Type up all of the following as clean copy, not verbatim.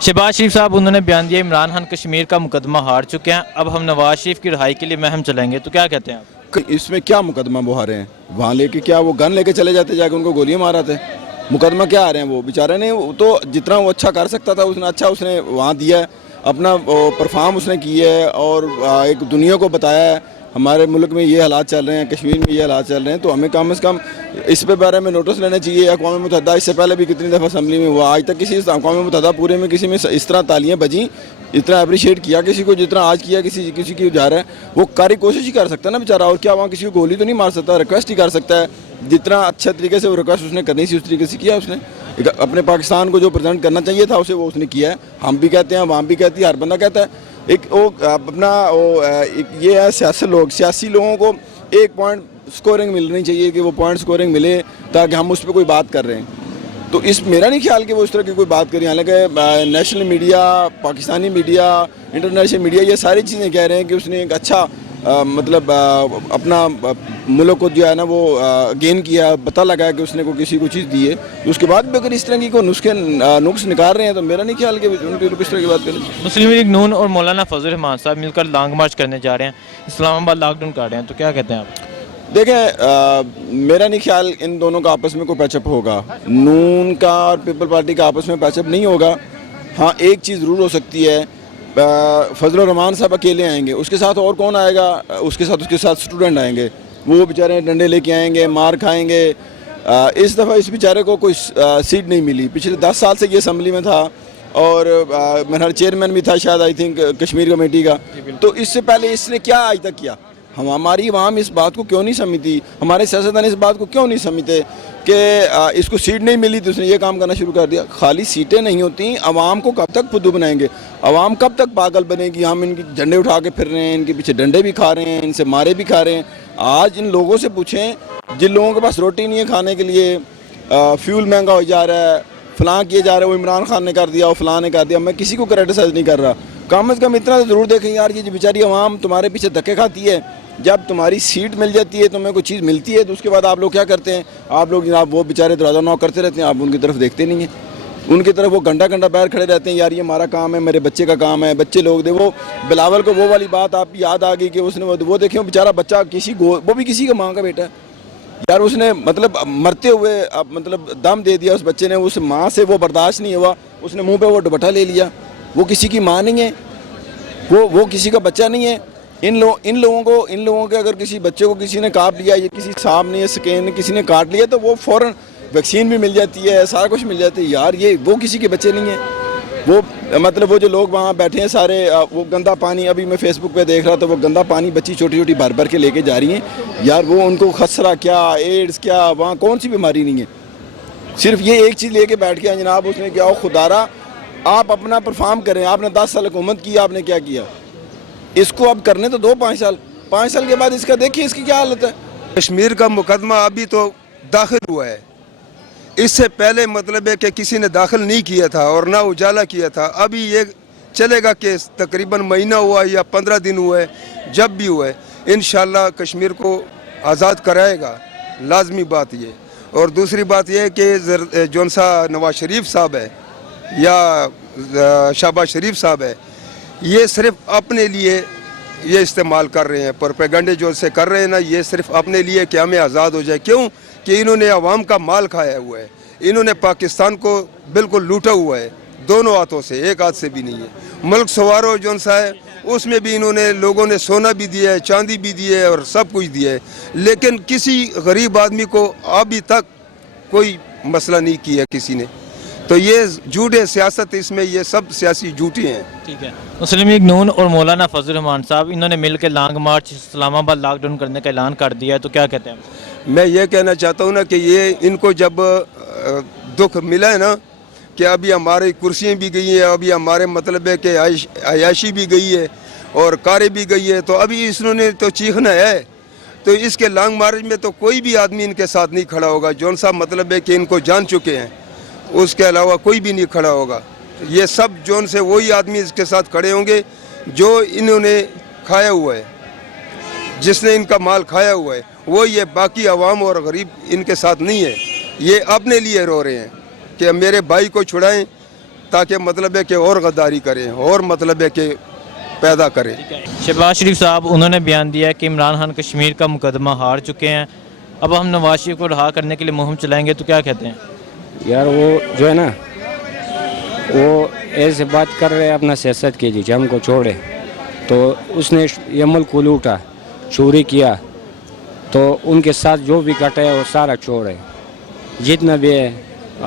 शहबाज शरीफ साहब उन्होंने बयान दिया इमरान खान कश्मीर का मुकदमा हार चुके हैं, अब हम नवाज शरीफ की रिहाई के लिए महम चलाएंगे, तो क्या कहते हैं आप? इसमें क्या मुकदमा वो हारे हैं? वहाँ लेके क्या वो गन लेके चले जाते, जाके उनको गोलियां मारा थे? मुकदमा क्या आ रहे हैं? वो बेचारे ने तो जितना वो अच्छा कर सकता था उसने अच्छा उसने वहाँ दिया है, अपना परफॉर्म उसने किया है और एक दुनिया को बताया है हमारे मुल्क में ये हालात चल रहे हैं, कश्मीर में ये हालात चल रहे हैं। तो हमें कम से कम इस पे बारे में नोटिस लेना चाहिए। अक़वाम मुत्तहिदा इससे पहले भी कितनी दफ़ा असम्बली में हुआ, आज तक किसी अक़वाम मुत्तहिदा पूरे में किसी में इस तरह तालियां बजी, इतना अप्रिशिएट किया किसी को जितना आज किया किसी की जा रहा है। वो कारी कोशिश ही कर सकता है ना बेचारा, और क्या वहाँ किसी को गोली तो नहीं मार सकता, रिक्वेस्ट ही कर सकता है। जितना अच्छे तरीके से वो रिक्वेस्ट उसने करनी थी उस तरीके से किया उसने। अपने पाकिस्तान को जो प्रेजेंट करना चाहिए था उसे वो उसने किया है। हम भी कहते हैं, आवाम भी कहती है, हर बंदा कहता है। एक वो अपना वो ये है सियासी लोगों को एक पॉइंट स्कोरिंग मिलनी चाहिए कि वो पॉइंट स्कोरिंग मिले ताकि हम उस पर कोई बात कर रहे हैं। तो इस मेरा नहीं ख्याल कि वो इस तरह की कोई बात करें। हालांकि national media, Pakistani media, international media ये सारी चीज़ें कह रहे हैं कि उसने एक अच्छा मतलब अपना मुल्क को जो है ना वो गेन किया, पता लगा कि उसने को किसी को चीज़ दी है। तो उसके बाद भी अगर इस तरह की कोई नुक्स निकाल रहे हैं तो मेरा नहीं ख्याल कि उनके किस तरह की बात करें। मुस्लिम लीग नून और मौलाना फजल रहमान साहब मिलकर लॉन्ग मार्च करने जा रहे हैं, इस्लामाबाद लॉकडाउन कर रहे हैं, तो क्या कहते हैं आप? देखें, मेरा नहीं ख्याल इन दोनों का आपस में कोई पैचअप होगा। नून का और पीपल पार्टी का आपस में पैचअप नहीं होगा। हाँ, एक चीज़ ज़रूर हो सकती है, फजल रहमान साहब अकेले आएंगे, उसके साथ और कौन आएगा? उसके साथ स्टूडेंट आएंगे, वो बेचारे डंडे लेके आएंगे, मार खाएंगे। इस दफ़ा इस बेचारे को कोई सीट नहीं मिली। पिछले 10 साल से ये असम्बली में था और मेरा चेयरमैन भी था शायद, आई थिंक कश्मीर कमेटी का। तो इससे पहले इसने क्या आज तक किया? हमारी अवाम इस बात को क्यों नहीं समझती, हमारे सियासतदान इस बात को क्यों नहीं समझते कि इसको सीट नहीं मिली तो उसने ये काम करना शुरू कर दिया? खाली सीटें नहीं होती, अवाम को कब तक फुद्दू बनाएंगे? अवाम कब तक पागल बनेगी? हम इनकी झंडे उठा के फिर रहे हैं, इनके पीछे डंडे भी खा रहे हैं, इनसे मारे भी खा रहे हैं। आज इन लोगों से पूछें जिन लोगों के पास रोटी नहीं है खाने के लिए, फ्यूल महंगा हो जा रहा है, फ़लाँ किए जा रहे हैं, वो इमरान खान ने कर दिया, वो फ़लाँ ने कर दिया। मैं किसी को क्रिटिसाइज़ नहीं कर रहा, कम से कम इतना तो ज़रूर देखें यार, ये बेचारी अवाम तुम्हारे पीछे धक्के खाती है। जब तुम्हारी सीट मिल जाती है, तुम्हें कोई चीज़ मिलती है, तो उसके बाद आप लोग क्या करते हैं? आप लोग जनाब वो बेचारे दरवाज़ा नॉक करते रहते हैं, आप उनकी तरफ देखते नहीं हैं। उनकी तरफ वो घंटा घंटा पैर खड़े रहते हैं, यार ये हमारा काम है, मेरे बच्चे का काम है, बच्चे लोग दे। वो बिलावल को वो वाली बात आप याद आ गई कि उसने वो देखे बेचारा बच्चा वो भी किसी का माँ का बेटा है यार, उसने मतलब मरते हुए मतलब दम दे दिया उस बच्चे ने। उस माँ से वो बर्दाश्त नहीं हुआ, उसने मुँह पर वो दुपट्टा ले लिया। वो किसी की माँ नहीं है, वो किसी का बच्चा नहीं है। इन लोगों के अगर किसी बच्चे को किसी ने काट लिया, या किसी सांप ने या स्केन ने किसी ने काट लिया, तो वो फ़ौरन वैक्सीन भी मिल जाती है, सारा कुछ मिल जाती है यार। ये वो किसी के बच्चे नहीं हैं। वो मतलब वो जो लोग वहाँ बैठे हैं सारे, वो गंदा पानी, अभी मैं फेसबुक पे देख रहा था, वो गंदा पानी बच्ची छोटी छोटी भर भर के लेके जा रही हैं यार। वो उनको खसरा क्या, एड्स क्या, वहाँ कौन सी बीमारी नहीं है? सिर्फ ये एक चीज़ लेके बैठ गया जनाब, उसने क्या, खुदारा आप अपना परफॉर्म करें। आपने 10 साल हुकूमत की, आपने क्या किया? इसको अब करने तो दो 5 साल, 5 साल के बाद इसका देखिए इसकी क्या हालत है। कश्मीर का मुकदमा अभी तो दाखिल हुआ है, इससे पहले मतलब है कि किसी ने दाखिल नहीं किया था और ना उजाला किया था। अभी ये चलेगा केस, तकरीबन महीना हुआ या 15 दिन हुए, जब भी हुए इंशाल्लाह कश्मीर को आज़ाद कराएगा, लाजमी बात ये। और दूसरी बात यह है कि जौन सा नवाज शरीफ साहब है या शहबाज शरीफ साहब है, ये सिर्फ अपने लिए ये इस्तेमाल कर रहे हैं, प्रोपेगेंडे जो से कर रहे हैं ना, ये सिर्फ अपने लिए कि हमें आज़ाद हो जाए। क्यों? कि इन्होंने अवाम का माल खाया हुआ है, इन्होंने पाकिस्तान को बिल्कुल लूटा हुआ है, दोनों हाथों से, एक हाथ से भी नहीं है। मुल्क सवारो जौन सा है उसमें भी इन्होंने लोगों ने सोना भी दिया है, चांदी भी दी है और सब कुछ दिया है, लेकिन किसी गरीब आदमी को अभी तक कोई मसला नहीं किया किसी ने। तो ये झूठ है सियासत, इसमें ये सब सियासी झूठी हैं। ठीक है, मुस्लिम लीग नून और मौलाना फजल रहमान साहब इन्होंने मिलकर लॉन्ग मार्च इस्लामाबाद लॉकडाउन करने का ऐलान कर दिया है, तो क्या कहते हैं? मैं ये कहना चाहता हूँ ना कि ये इनको जब दुख मिला है ना कि अभी हमारी कुर्सियाँ भी गई हैं, अभी हमारे मतलब है कि अयाशी भी गई है और कारें भी गई है, तो अभी इन्होंने तो चीखना है। तो इसके लॉन्ग मार्च में तो कोई भी आदमी इनके साथ नहीं खड़ा होगा, जौन सा मतलब है कि इनको जान चुके हैं, उसके अलावा कोई भी नहीं खड़ा होगा। ये सब जोन से वही आदमी इसके साथ खड़े होंगे जो इन्होंने खाया हुआ है, जिसने इनका माल खाया हुआ है, वो ये बाकी अवाम और गरीब इनके साथ नहीं है। ये अपने लिए रो रहे हैं कि मेरे भाई को छुड़ाएं, تاکہ مطلب ہے کہ اور غداری کریں اور مطلب ہے کہ پیدا کریں. شہباز شریف صاحب انہوں نے بیان دیا ہے کہ عمران خان کشمیر کا مقدمہ ہار چکے ہیں، اب ہم نواز شریف کو رہا کرنے کے لیے مہم چلائیں گے، تو کیا کہتے ہیں؟ یار وہ جو ہے نا وہ ایسے بات کر رہے ہیں اپنا سیاست کے لیے کہ ہم کو چھوڑے، تو اس نے یہ ملک کو لوٹا، چوری کیا، تو ان کے ساتھ جو بھی کٹا ہے وہ سارا چھوڑے، جتنا بھی ہے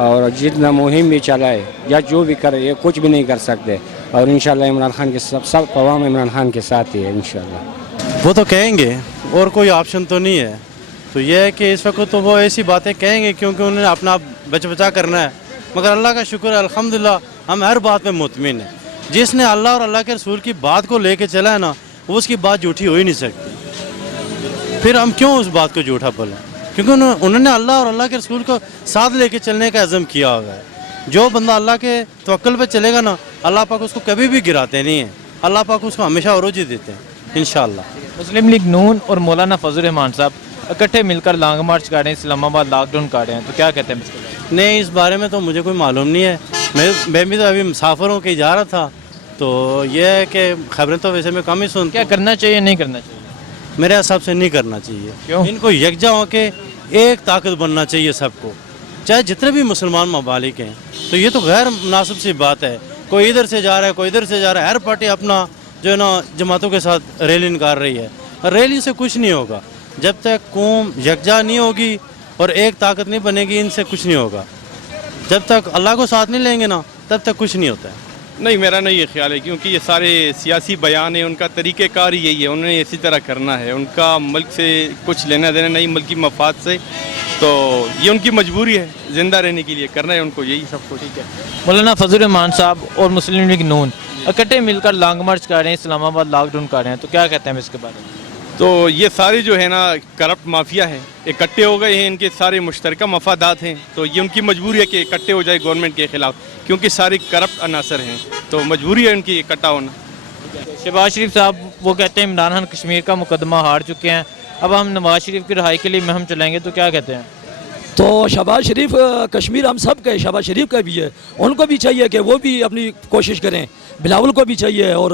اور جتنا مہم بھی چلائے یا جو بھی کرے یہ کچھ بھی نہیں کر سکتے، اور انشاءاللہ عمران خان کے سب عوام عمران خان کے ساتھ ہی ہے انشاءاللہ. وہ تو کہیں گے اور کوئی آپشن تو نہیں ہے، تو یہ ہے کہ اس وقت تو وہ ایسی باتیں کہیں گے کیونکہ انہوں نے اپنا بچا کرنا ہے، مگر اللہ کا شکر ہے الحمدللہ ہم ہر بات پہ مطمئن ہیں. جس نے اللہ اور اللہ کے رسول کی بات کو لے کے چلا ہے نا وہ اس کی بات جھوٹی ہو ہی نہیں سکتی، پھر ہم کیوں اس بات کو جھوٹا بولیں؟ کیونکہ انہوں نے اللہ اور اللہ کے رسول کو ساتھ لے کے چلنے کا عزم کیا ہوگا ہے. جو بندہ اللہ کے توکل پہ چلے گا نا اللہ پاک اس کو کبھی بھی گراتے نہیں ہیں، اللہ پاک اس کو ہمیشہ عروج ہی دیتے ہیں انشاءاللہ. مسلم لیگ نون اور مولانا فضل الرحمان صاحب اکٹھے مل کر لانگ مارچ کر رہے ہیں، اسلام آباد لاک ڈاؤن کر رہے ہیں، تو کیا کہتے ہیں اس کے بارے میں؟ نہیں، اس بارے میں تو مجھے کوئی معلوم نہیں ہے، میں بھی تو ابھی مسافروں کی جا رہا تھا، تو یہ ہے کہ خبریں تو ویسے میں کم ہی سنتا کیا ہوں. کرنا چاہیے نہیں کرنا چاہیے؟ میرے حساب سے نہیں کرنا چاہیے. کیوں؟ ان کو یکجا ہو کے ایک طاقت بننا چاہیے سب کو، چاہے جتنے بھی مسلمان ممالک ہیں. تو یہ تو غیر مناسب سی بات ہے، کوئی ادھر سے جا رہا ہے کوئی ادھر سے جا رہا ہے، ہر پارٹی اپنا جو ہے نا جماعتوں کے ساتھ ریلی نکال رہی ہے. ریلی سے کچھ نہیں ہوگا جب تک قوم یکجا نہیں ہوگی اور ایک طاقت نہیں بنے گی، ان سے کچھ نہیں ہوگا. جب تک اللہ کو ساتھ نہیں لیں گے نا تب تک کچھ نہیں ہوتا ہے. نہیں، میرا نہیں یہ خیال ہے، کیونکہ یہ سارے سیاسی بیان ہیں، ان کا طریقہ کار یہی ہے، انہوں نے اسی طرح کرنا ہے. ان کا ملک سے کچھ لینا دینا نہیں، ملکی مفاد سے، تو یہ ان کی مجبوری ہے زندہ رہنے کے لیے، کرنا ہے ان کو یہی سب کچھ. مولانا فضل الرحمان صاحب اور مسلم لیگ نون اکٹھے مل کر لانگ مارچ کر رہے ہیں، اسلام آباد لاک ڈاؤن کر رہے ہیں، تو کیا کہتے ہیں اس کے بارے میں؟ تو یہ سارے جو ہے نا کرپٹ مافیا ہے، اکٹھے ہو گئے ہیں، ان کے سارے مشترکہ مفادات ہیں، تو یہ ان کی مجبوری ہے کہ اکٹھے ہو جائے گورنمنٹ کے خلاف، کیونکہ سارے کرپٹ عناصر ہیں، تو مجبوری ہے ان کی اکٹھا ہونا. شہباز شریف صاحب وہ کہتے ہیں عمران خان کشمیر کا مقدمہ ہار چکے ہیں، اب ہم نواز شریف کی رہائی کے لیے مہم چلائیں گے، تو کیا کہتے ہیں؟ تو شہباز شریف کشمیر ہم سب کا ہے، شہباز شریف کا بھی ہے، ان کو بھی چاہیے کہ وہ بھی اپنی کوشش کریں، بلاول کو بھی چاہیے اور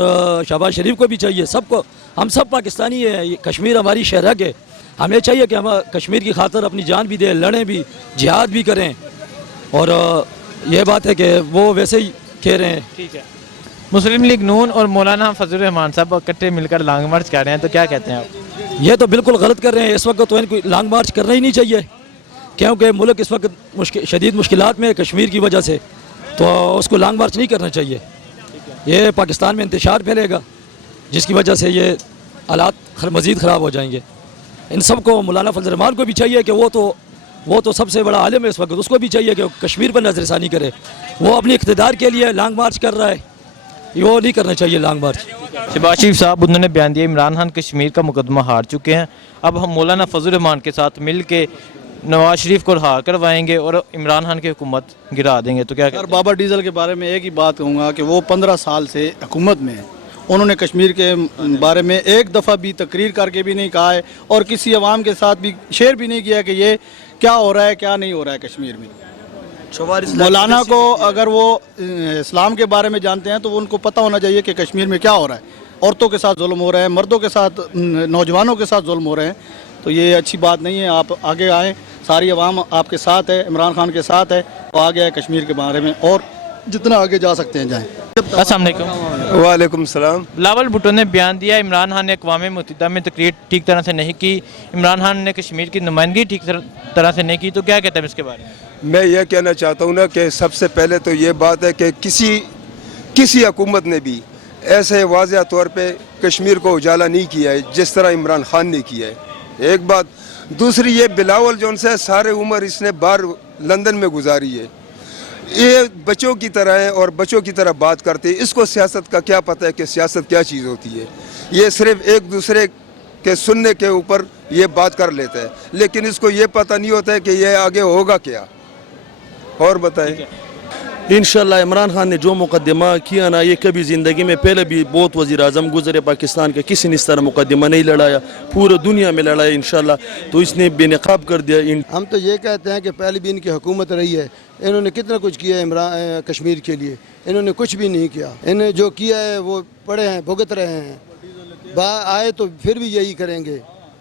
شہباز شریف کو بھی چاہیے، سب کو. ہم سب پاکستانی ہیں، یہ کشمیر ہماری شہرک ہے، ہمیں چاہیے کہ ہم کشمیر کی خاطر اپنی جان بھی دیں، لڑیں بھی، جہاد بھی کریں. اور یہ بات ہے کہ وہ ویسے ہی کہہ رہے ہیں. ٹھیک ہے. مسلم لیگ نون اور مولانا فضل الرحمان صاحب اکٹھے مل کر لانگ مارچ کر رہے ہیں، تو کیا کہتے ہیں آپ؟ یہ تو بالکل غلط کر رہے ہیں، اس وقت تو ان کو لانگ مارچ کرنا ہی نہیں چاہیے، کیونکہ ملک اس وقت شدید مشکلات میں ہے کشمیر کی وجہ سے، تو اس کو لانگ مارچ نہیں کرنا چاہیے. یہ پاکستان میں انتشار پھیلے گا جس کی وجہ سے یہ حالات مزید خراب ہو جائیں گے. ان سب کو مولانا فضل الرحمان کو بھی چاہیے کہ وہ تو سب سے بڑا عالم ہے اس وقت، اس کو بھی چاہیے کہ کشمیر پر نظر ثانی کرے. وہ اپنی اقتدار کے لیے لانگ مارچ کر رہا ہے، وہ نہیں کرنا چاہیے لانگ مارچ. شہباز شریف صاحب انہوں نے بیان دیا عمران خان کشمیر کا مقدمہ ہار چکے ہیں، اب ہم مولانا فضل الرحمان کے ساتھ مل کے نواز شریف کو رہا کروائیں گے اور عمران خان کی حکومت گرا دیں گے، تو کیا یار بابا ڈیزل کے بارے میں ایک ہی بات کہوں گا کہ وہ 15 سال سے حکومت میں ہیں، انہوں نے کشمیر کے بارے میں ایک دفعہ بھی تقریر کر کے بھی نہیں کہا ہے اور کسی عوام کے ساتھ بھی شیئر بھی نہیں کیا کہ یہ کیا ہو رہا ہے کیا نہیں ہو رہا ہے کشمیر میں. مولانا کو اگر وہ اسلام کے بارے میں جانتے ہیں تو ان کو پتہ ہونا چاہیے کہ کشمیر میں کیا ہو رہا ہے. عورتوں کے ساتھ ظلم ہو رہا ہے، مردوں کے ساتھ، نوجوانوں کے ساتھ ظلم ہو رہے ہیں، تو یہ اچھی بات نہیں ہے. آپ آگے آئیں، ساری عوام آپ کے ساتھ ہے، عمران خان کے ساتھ ہے، تو آگے آئے کشمیر کے بارے میں اور جتنا آگے جا سکتے ہیں جائیں. السلام علیکم. وعلیکم السلام. بلاول بھٹو نے بیان دیا عمران خان نے اقوام متحدہ میں تقریر ٹھیک طرح سے نہیں کی، عمران خان نے کشمیر کی نمائندگی ٹھیک طرح سے نہیں کی، تو کیا کہتے ہیں اس کے بارے میں؟ میں یہ کہنا چاہتا ہوں نا کہ سب سے پہلے تو یہ بات ہے کہ کسی حکومت نے بھی ایسے واضح طور پہ کشمیر کو اجالا نہیں کیا ہے جس طرح عمران خان نے کیا ہے. ایک بات. دوسری یہ بلاول جو ان سے سارے عمر اس نے باہر لندن میں گزاری ہے، یہ بچوں کی طرح ہے اور بچوں کی طرح بات کرتے ہیں. اس کو سیاست کا کیا پتہ ہے کہ سیاست کیا چیز ہوتی ہے. یہ صرف ایک دوسرے کے سننے کے اوپر یہ بات کر لیتا ہے، لیکن اس کو یہ پتہ نہیں ہوتا ہے کہ یہ آگے ہوگا کیا. اور بتائیں. इंशाल्लाह इमरान खान ने जो मुकदमा किया ना, ये कभी ज़िंदगी में पहले भी बहुत वज़ीर आज़म गुजरे पाकिस्तान के, किसी ने इस तरह मुकदमा नहीं लड़ाया, पूरे दुनिया में लड़ाया इंशाल्लाह। तो इसने बेनकाब कर दिया। हम तो ये कहते हैं कि पहले भी इनकी हुकूमत रही है, इन्होंने कितना कुछ किया है इमरान कश्मीर के लिए, इन्होंने कुछ भी नहीं किया। इन्हें जो किया है वो पड़े हैं, भुगत रहे हैं, आए तो फिर भी यही करेंगे।